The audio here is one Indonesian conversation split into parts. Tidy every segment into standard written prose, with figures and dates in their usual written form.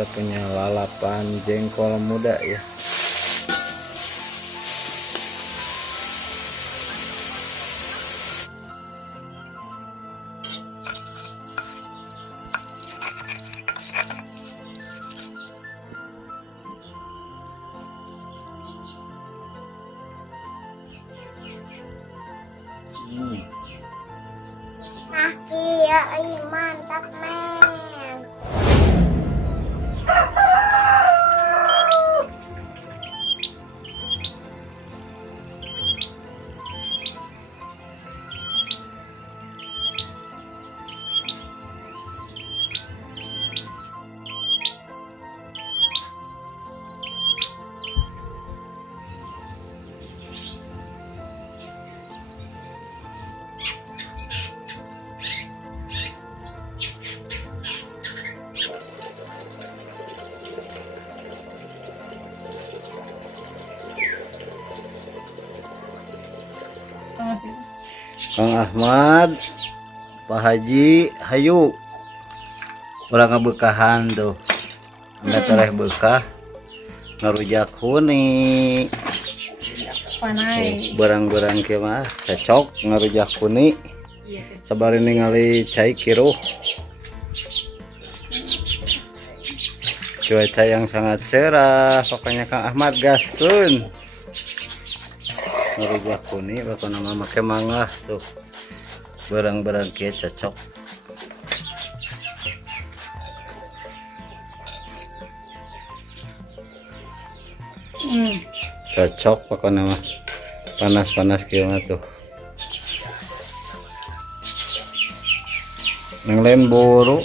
kita punya lalapan jengkol muda ya. Nah, iya, mantap men. Kang Ahmad, Pak Haji, hayu urang ngabeukahan tuh. Anda tereh bekah ngarujak huni. Panai. Barang-barang kieu mah cocok ngarujak huni. Sabari ningali cai kiruh. Cuaca yang sangat cerah, pokoknya Kang Ahmad gaskeun. Ngarujak huni bakal nama make mangah tuh. Barang-barang kieu cocok. Cocok pokoknya mah panas-panas kieu mah tuh. Nang lain buru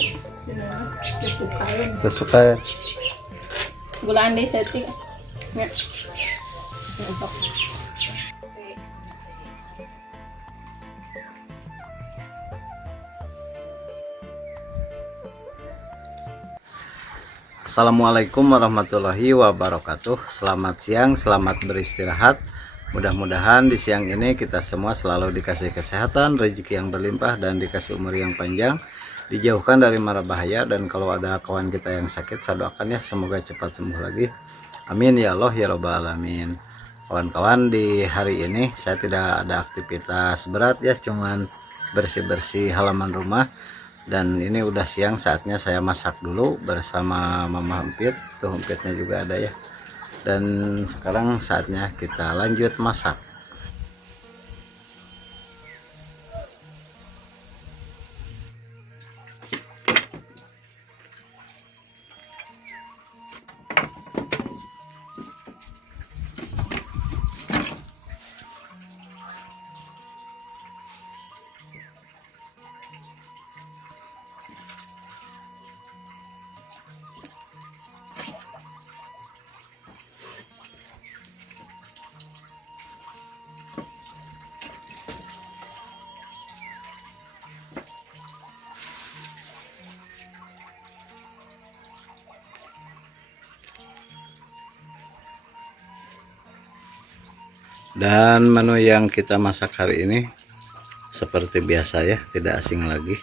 kesukaan Gula andai setting. Ya. Assalamualaikum warahmatullahi wabarakatuh. Selamat siang, selamat beristirahat. Mudah-mudahan di siang ini kita semua selalu dikasih kesehatan, rezeki yang berlimpah, dan dikasih umur yang panjang, dijauhkan dari mara bahaya. Dan kalau ada kawan kita yang sakit, saya doakan ya semoga cepat sembuh lagi. Amin ya Allah ya Rabbal alamin. Kawan-kawan, di hari ini saya tidak ada aktivitas berat ya, cuman bersih-bersih halaman rumah. Dan ini udah siang, saatnya saya masak dulu bersama Mama Empit. Tuh empitnya juga ada ya. Dan sekarang saatnya kita lanjut masak. Dan menu yang kita masak hari ini seperti biasa ya, tidak asing lagi.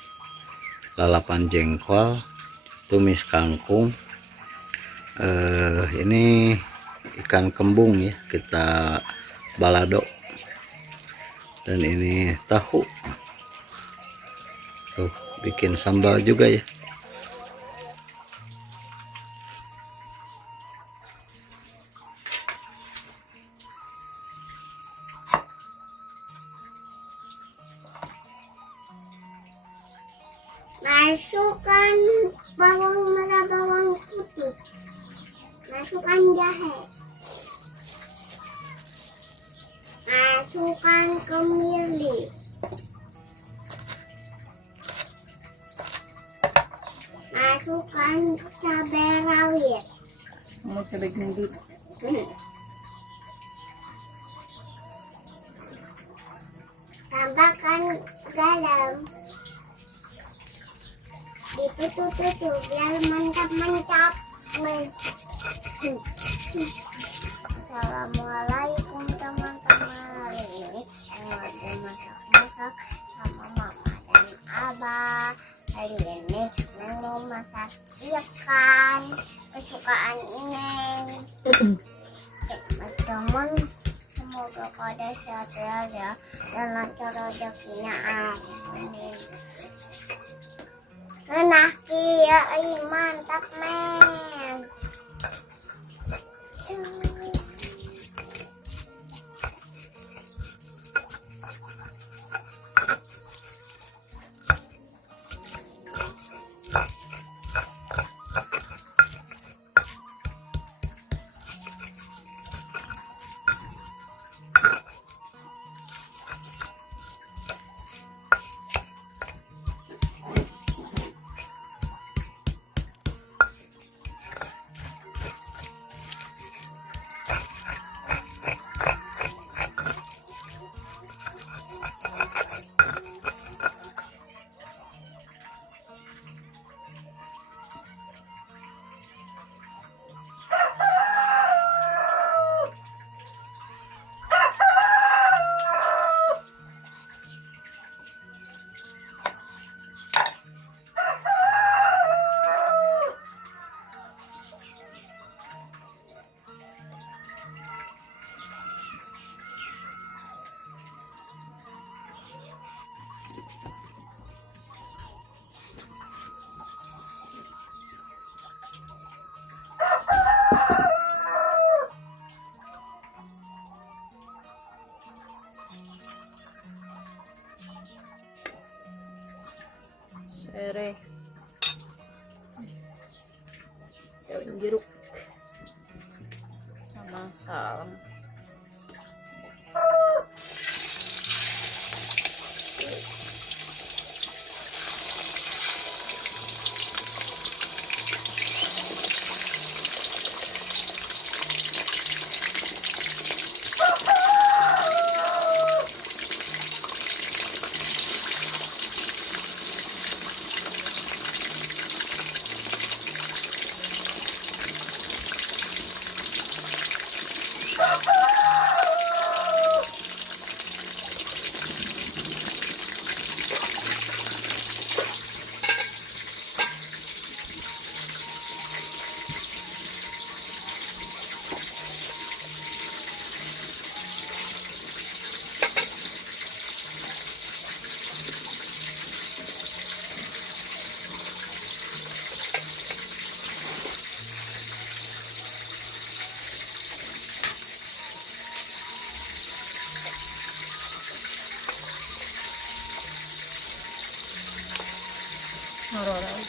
Lalapan jengkol, tumis kangkung, ini ikan kembung ya, kita balado. Dan ini tahu. Tuh, bikin sambal juga ya. Masukkan bawang merah, bawang putih. Masukkan jahe. Masukkan kemiri. Masukkan cabai rawit. Mau cabai gendut. Tambahkan garam. Ditutup-tutup biar mantap-mantap. Assalamualaikum teman-teman. Ini saya lagi masak-masak sama mama dan abah. Hari ini Neng mau masak ikan kesukaan Neng. Teman-teman, semoga pada sehat ya dan lancar rezekinya, amin. Kenah kia mantap men. Sereh. Daun jeruk sama salam. Naroray.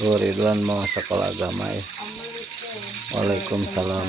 Oh, Ridwan mau sekolah agama ya. Waalaikumsalam.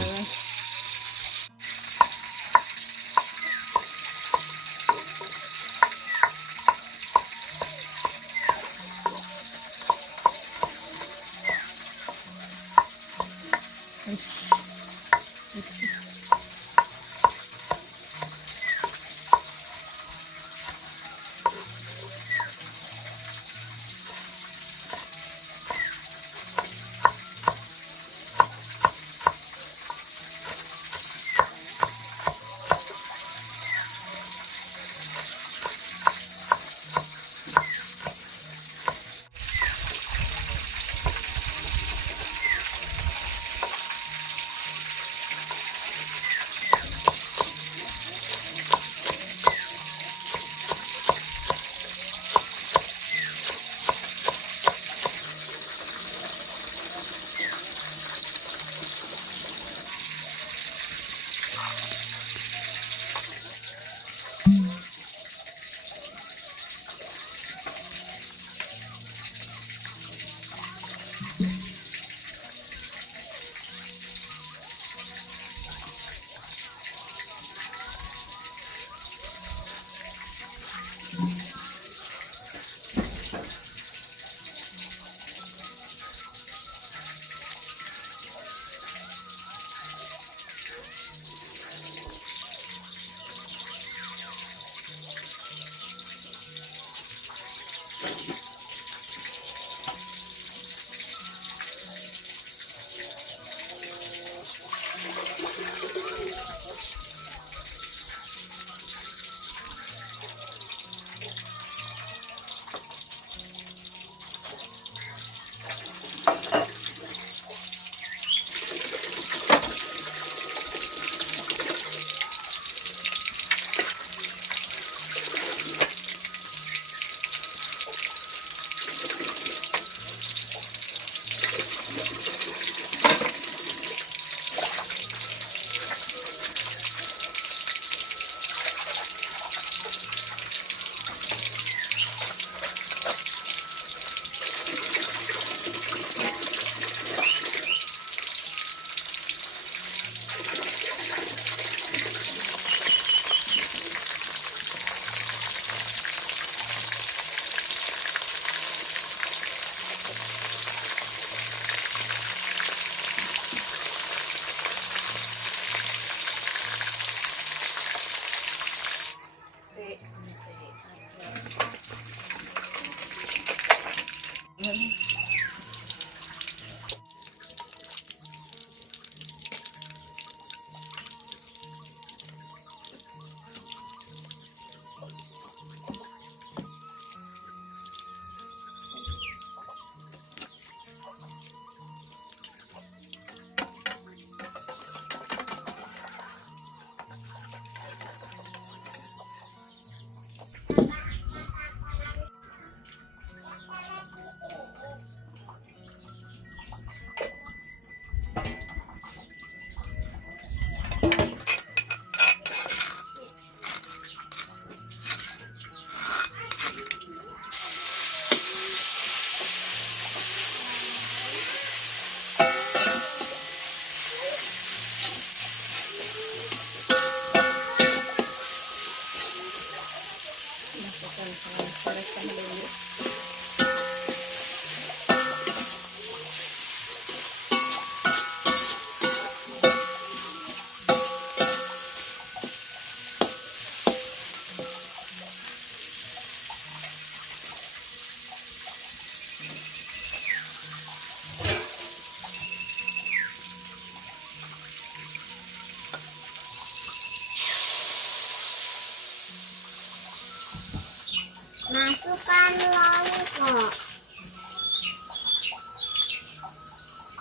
Masukkan lollipop.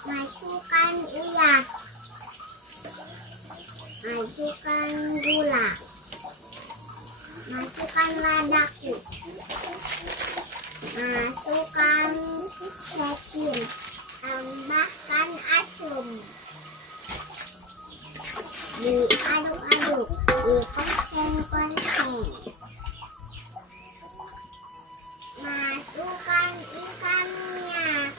Masukkan ulat. Masukkan gula. Masukkan ladaku. Masukkan kecil. Tambahkan asam. Diaduk-aduk. Dikoceng-koceng. Masukkan ikannya.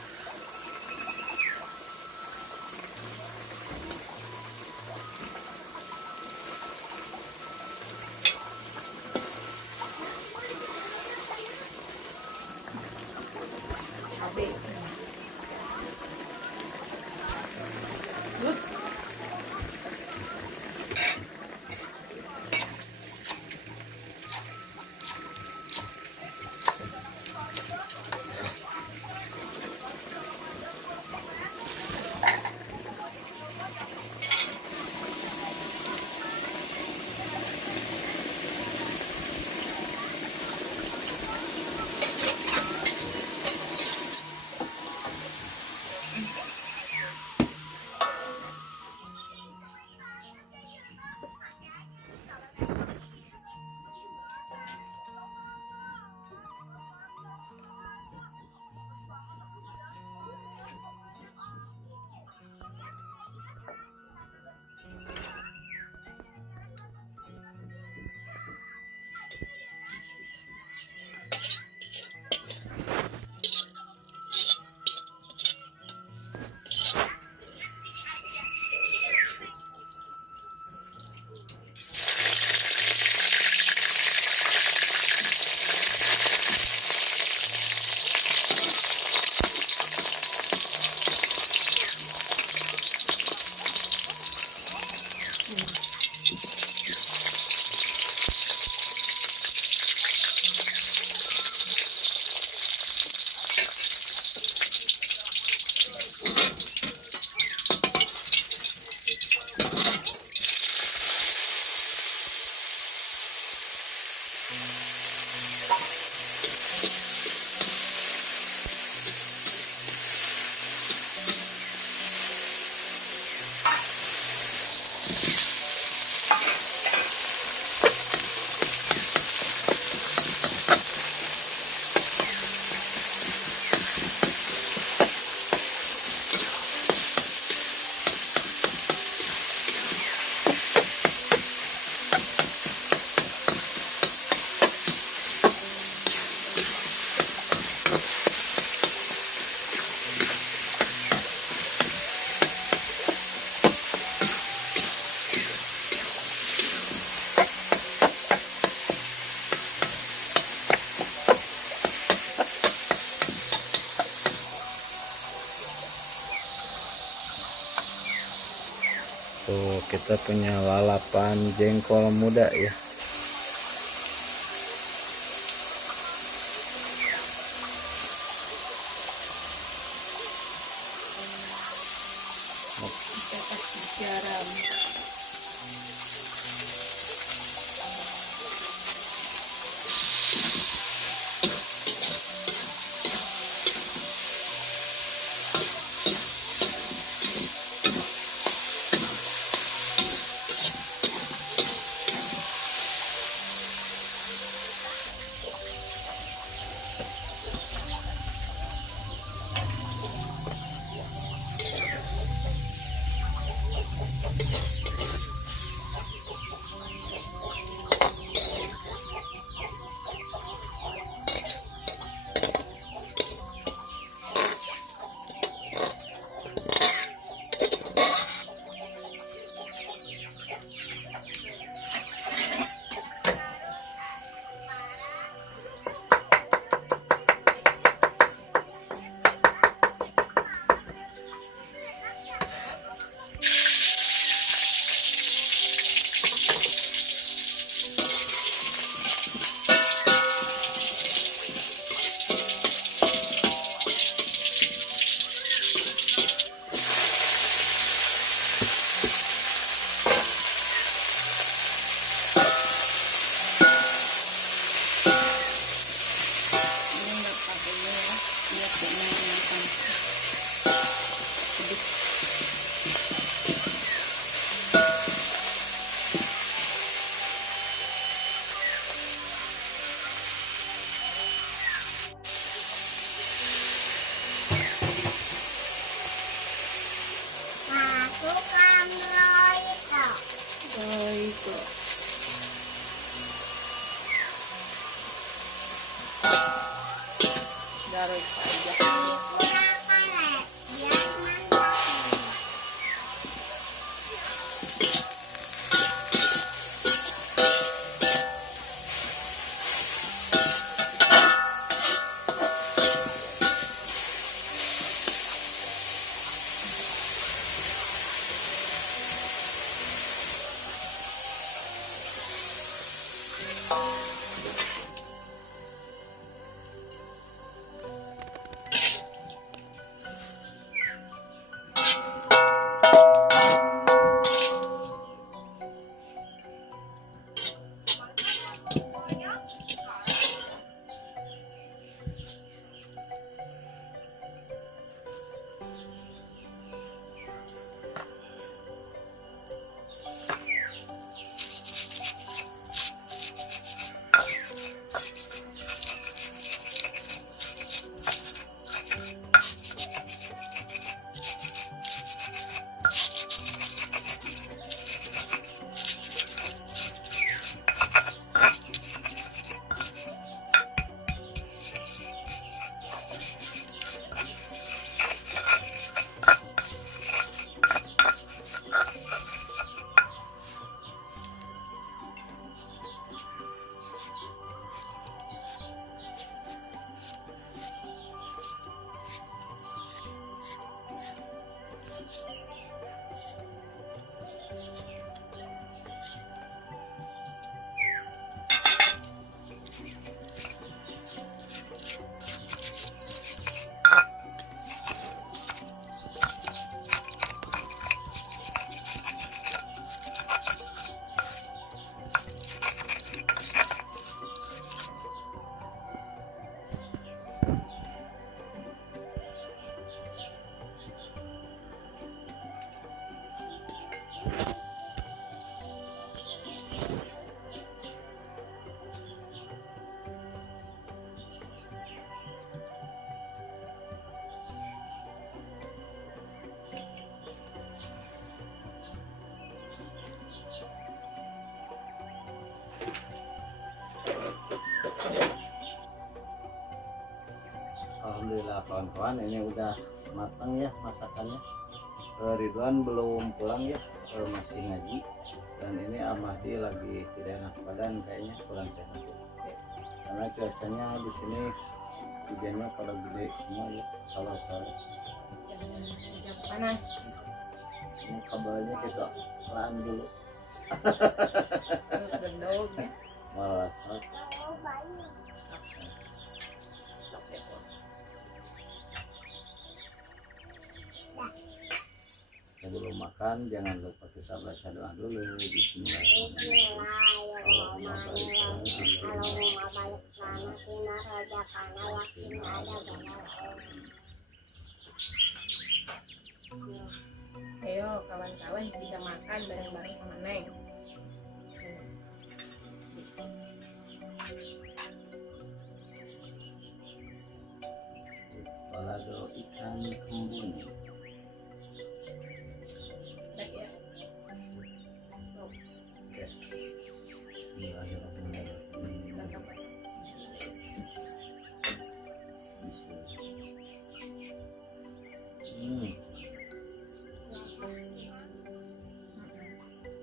Tuh kita punya lalapan jengkol muda ya. taruh itu aja. Kurang karet biar mantap. Alhamdulillah kawan-kawan, ini udah matang ya masakannya. Ridwan belum pulang ya, masih ngaji. Dan ini Ahmadi lagi tidak enak badan, kayaknya kurang sehat ya. Karena cuacanya di sini hujannya pada gede semua ya. Kalau sore Sejak panas. ini kabelnya kita pelan dulu, Terus bendog ya. malas. Oh, bayi. Sok ya, Po. Sebelum makan jangan lupa kita baca doa dulu. Bismillahirrahmanirrahim. Allahumma barik lana fina razaqana wa qina adzabannar. Ayo kawan-kawan kita makan bareng-bareng sama Neng. Balado ikan kembung. Baik ya. Oke. Bismillahirrahmanirrahim. Kita sampai.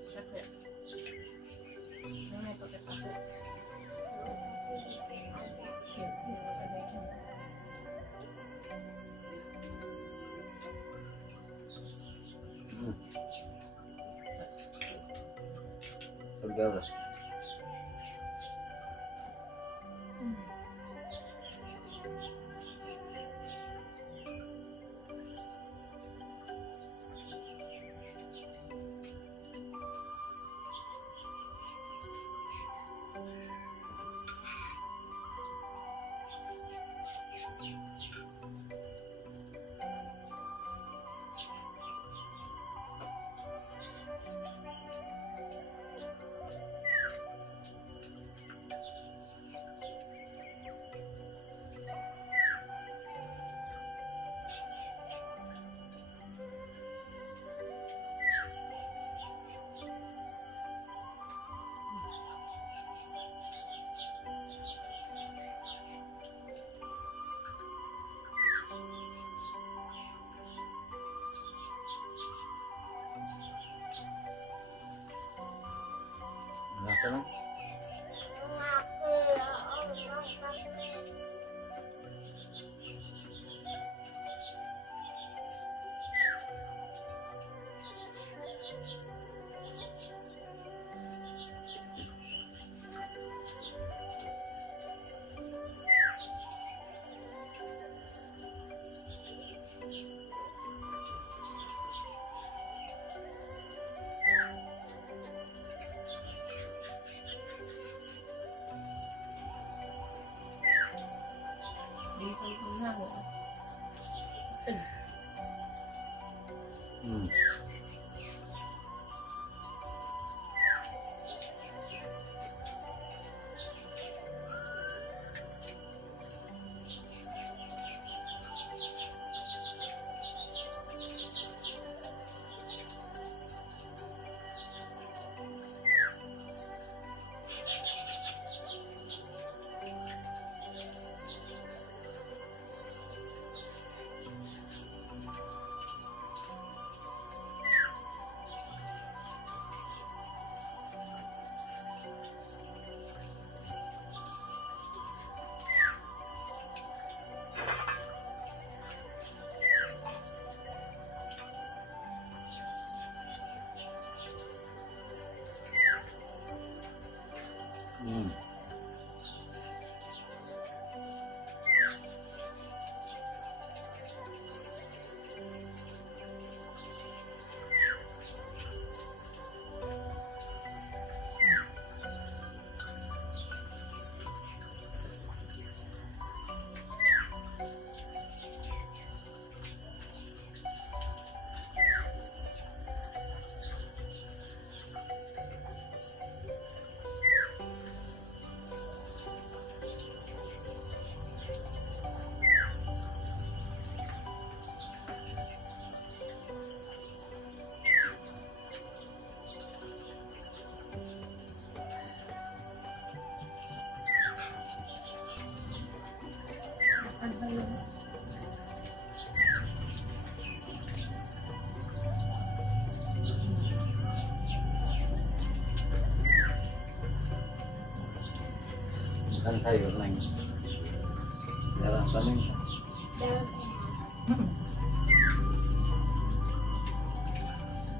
Cek ya. Ini mau pakai paku. Oke, ini ada yang Surga. tenang. Aku ya Allah. Di tengah sedih. Hmm. Hmm. Ada yang Kan sayur neng. Jalan sana. Dalam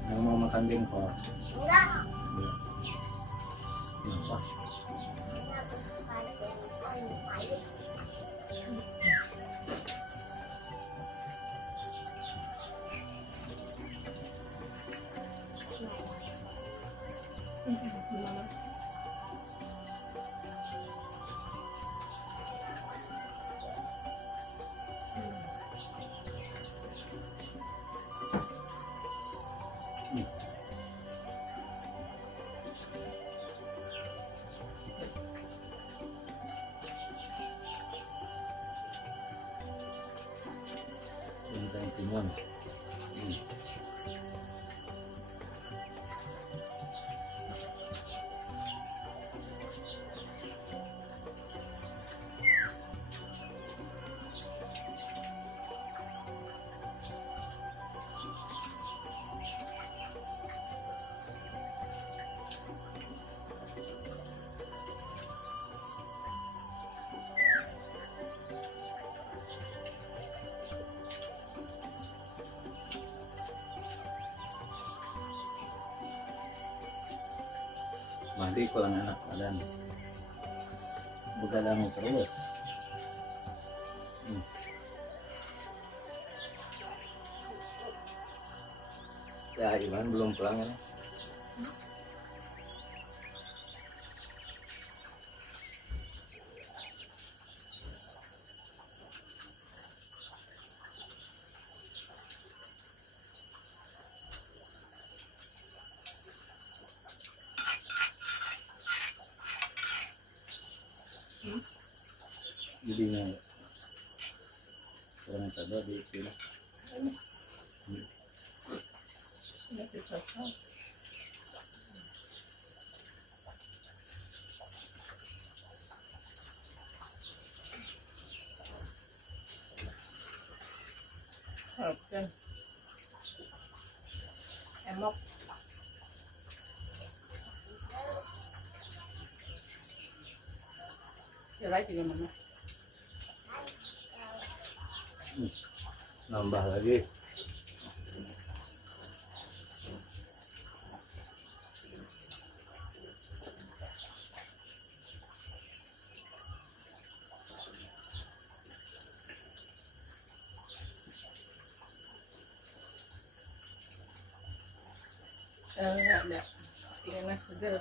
Yang mau makan jengkol. enggak. Kenapa? Kenapa pada yang pahit? gimana? Bintang timun. Hmm. Mahdi kurang enak badan. Begadang terus. Hmm. Ya Iwan belum pulang ya. Jadinya kurang ada di sini. Nggak cocok. Oke. Emok. Cerai juga mana? Nambah lagi. Enggak ada. Ini seger.